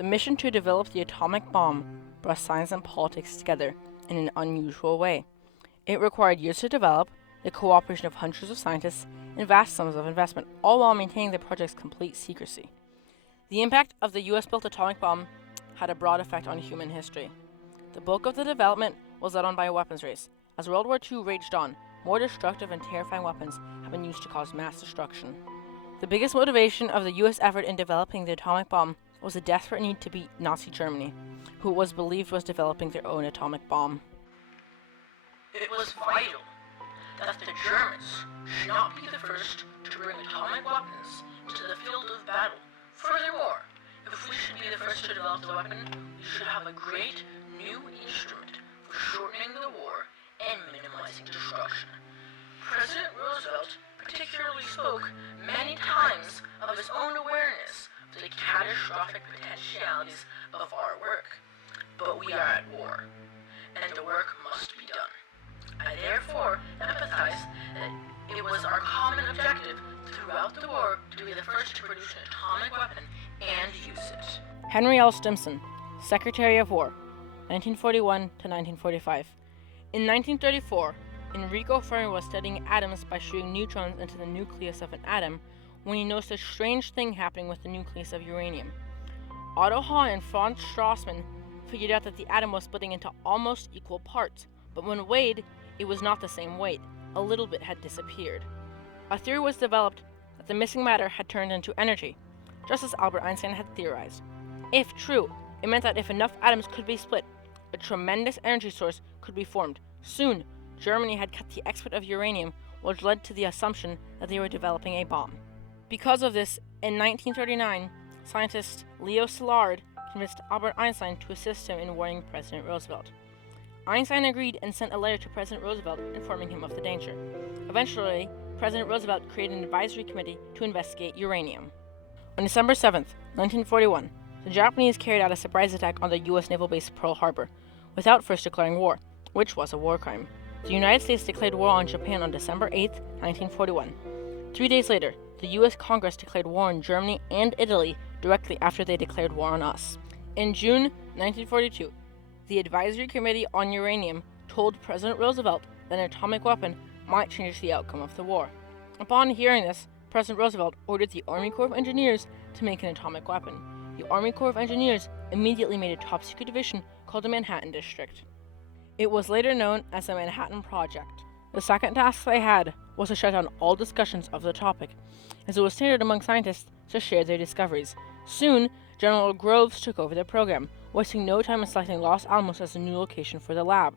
The mission to develop the atomic bomb brought science and politics together in an unusual way. It required years to develop, the cooperation of hundreds of scientists, and vast sums of investment, all while maintaining the project's complete secrecy. The impact of the US-built atomic bomb had a broad effect on human history. The bulk of the development was led on by a weapons race. As World War II raged on, more destructive and terrifying weapons have been used to cause mass destruction. The biggest motivation of the US effort in developing the atomic bomb was the desperate need to beat Nazi Germany, who it was believed was developing their own atomic bomb. It was vital that the Germans should not be the first to bring atomic weapons into the field of battle. Furthermore, if we should be the first to develop the weapon, we should have a great new instrument for shortening the war and minimizing destruction. President Roosevelt particularly spoke many times of his own awareness of the catastrophic potentialities of our work. But we are at war, and the work must be done. I therefore empathize that it was our common objective throughout the war to be the first to produce an atomic weapon and use it. Henry L. Stimson, Secretary of War, 1941 to 1945. In 1934, Enrico Fermi was studying atoms by shooting neutrons into the nucleus of an atom when he noticed a strange thing happening with the nucleus of uranium. Otto Hahn and Franz Strassmann figured out that the atom was splitting into almost equal parts, but when weighed, it was not the same weight. A little bit had disappeared. A theory was developed that the missing matter had turned into energy, just as Albert Einstein had theorized. If true, it meant that if enough atoms could be split, a tremendous energy source could be formed. Soon, Germany had cut the export of uranium, which led to the assumption that they were developing a bomb. Because of this, in 1939, scientist Leo Szilard convinced Albert Einstein to assist him in warning President Roosevelt. Einstein agreed and sent a letter to President Roosevelt informing him of the danger. Eventually, President Roosevelt created an advisory committee to investigate uranium. On December 7, 1941, the Japanese carried out a surprise attack on the U.S. naval base Pearl Harbor, without first declaring war, which was a war crime. The United States declared war on Japan on December 8, 1941. 3 days later, the U.S. Congress declared war on Germany and Italy directly after they declared war on us. In June 1942, the Advisory Committee on Uranium told President Roosevelt that an atomic weapon might change the outcome of the war. Upon hearing this, President Roosevelt ordered the Army Corps of Engineers to make an atomic weapon. The Army Corps of Engineers immediately made a top-secret division called the Manhattan District. It was later known as the Manhattan Project. The second task they had was to shut down all discussions of the topic, as it was standard among scientists to share their discoveries. Soon, General Groves took over the program, wasting no time in selecting Los Alamos as the new location for the lab.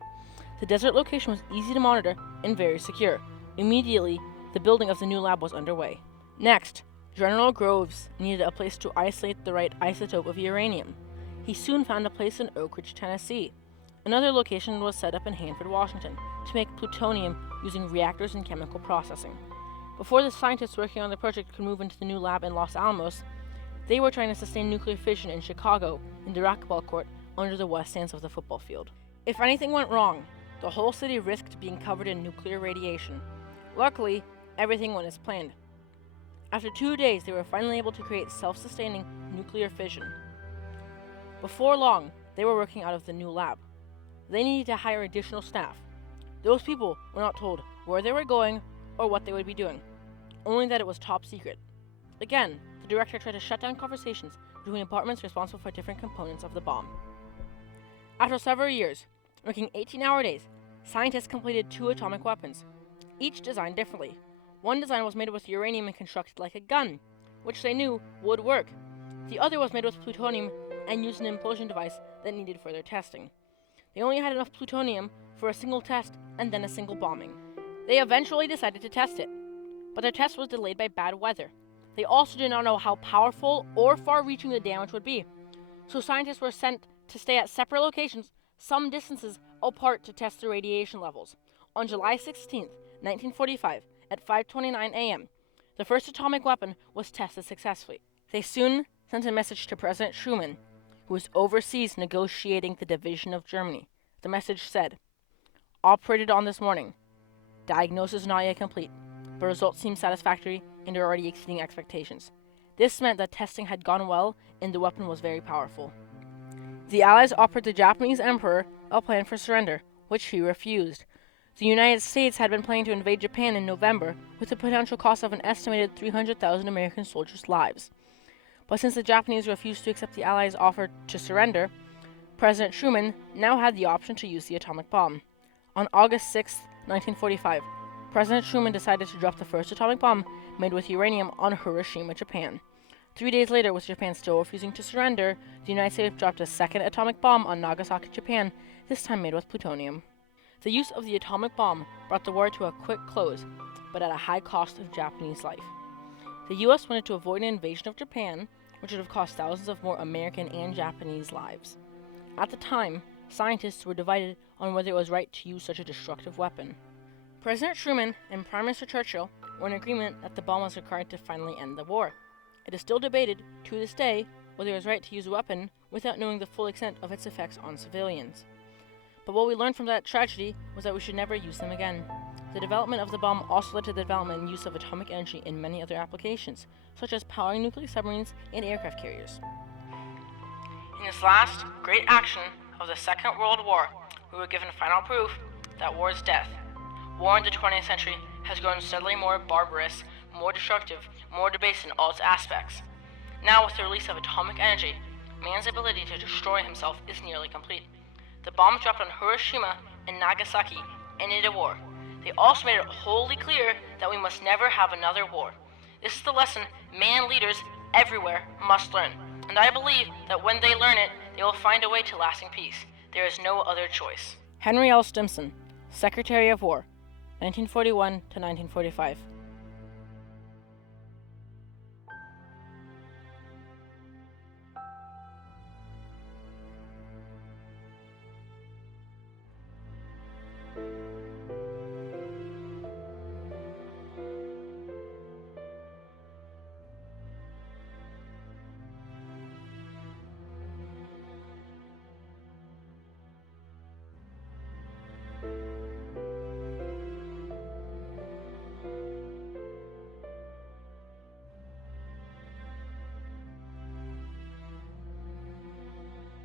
The desert location was easy to monitor and very secure. Immediately, the building of the new lab was underway. Next, General Groves needed a place to isolate the right isotope of uranium. He soon found a place in Oak Ridge, Tennessee. Another location was set up in Hanford, Washington, to make plutonium using reactors and chemical processing. Before the scientists working on the project could move into the new lab in Los Alamos, they were trying to sustain nuclear fission in Chicago in the racquetball court under the west stands of the football field. If anything went wrong, the whole city risked being covered in nuclear radiation. Luckily, everything went as planned. After 2 days, they were finally able to create self-sustaining nuclear fission. Before long, they were working out of the new lab. They needed to hire additional staff. Those people were not told where they were going or what they would be doing, only that it was top secret. Again, the director tried to shut down conversations between departments responsible for different components of the bomb. After several years, working 18-hour days, scientists completed 2 atomic weapons, each designed differently. One design was made with uranium and constructed like a gun, which they knew would work. The other was made with plutonium and used an implosion device that needed further testing. They only had enough plutonium for a single test and then a single bombing. They eventually decided to test it, but their test was delayed by bad weather. They also did not know how powerful or far-reaching the damage would be, so scientists were sent to stay at separate locations some distances apart to test the radiation levels. On July 16, 1945, at 5:29 a.m., the first atomic weapon was tested successfully. They soon sent a message to President Truman, who was overseas negotiating the division of Germany. The message said, "Operated on this morning. Diagnosis not yet complete, but results seem satisfactory and are already exceeding expectations. This meant that testing had gone well and the weapon was very powerful. The Allies offered the Japanese emperor a plan for surrender, which he refused. The United States had been planning to invade Japan in November with the potential cost of an estimated 300,000 American soldiers' lives. But since the Japanese refused to accept the Allies' offer to surrender, President Truman now had the option to use the atomic bomb. On August 6, 1945, President Truman decided to drop the first atomic bomb made with uranium on Hiroshima, Japan. 3 days later, with Japan still refusing to surrender, the United States dropped a second atomic bomb on Nagasaki, Japan, this time made with plutonium. The use of the atomic bomb brought the war to a quick close, but at a high cost of Japanese life. The U.S. wanted to avoid an invasion of Japan, which would have cost thousands of more American and Japanese lives. At the time, scientists were divided on whether it was right to use such a destructive weapon. President Truman and Prime Minister Churchill were in agreement that the bomb was required to finally end the war. It is still debated, to this day, whether it was right to use a weapon without knowing the full extent of its effects on civilians. But what we learned from that tragedy was that we should never use them again. The development of the bomb also led to the development and use of atomic energy in many other applications, such as powering nuclear submarines and aircraft carriers. In this last great action of the Second World War, we were given final proof that war is death. War in the 20th century has grown steadily more barbarous, more destructive, more debased in all its aspects. Now, with the release of atomic energy, man's ability to destroy himself is nearly complete. The bombs dropped on Hiroshima and Nagasaki ended a war. They also made it wholly clear that we must never have another war. This is the lesson man leaders everywhere must learn, and I believe that when they learn it, they will find a way to lasting peace. There is no other choice. Henry L. Stimson, Secretary of War, 1941 to 1945.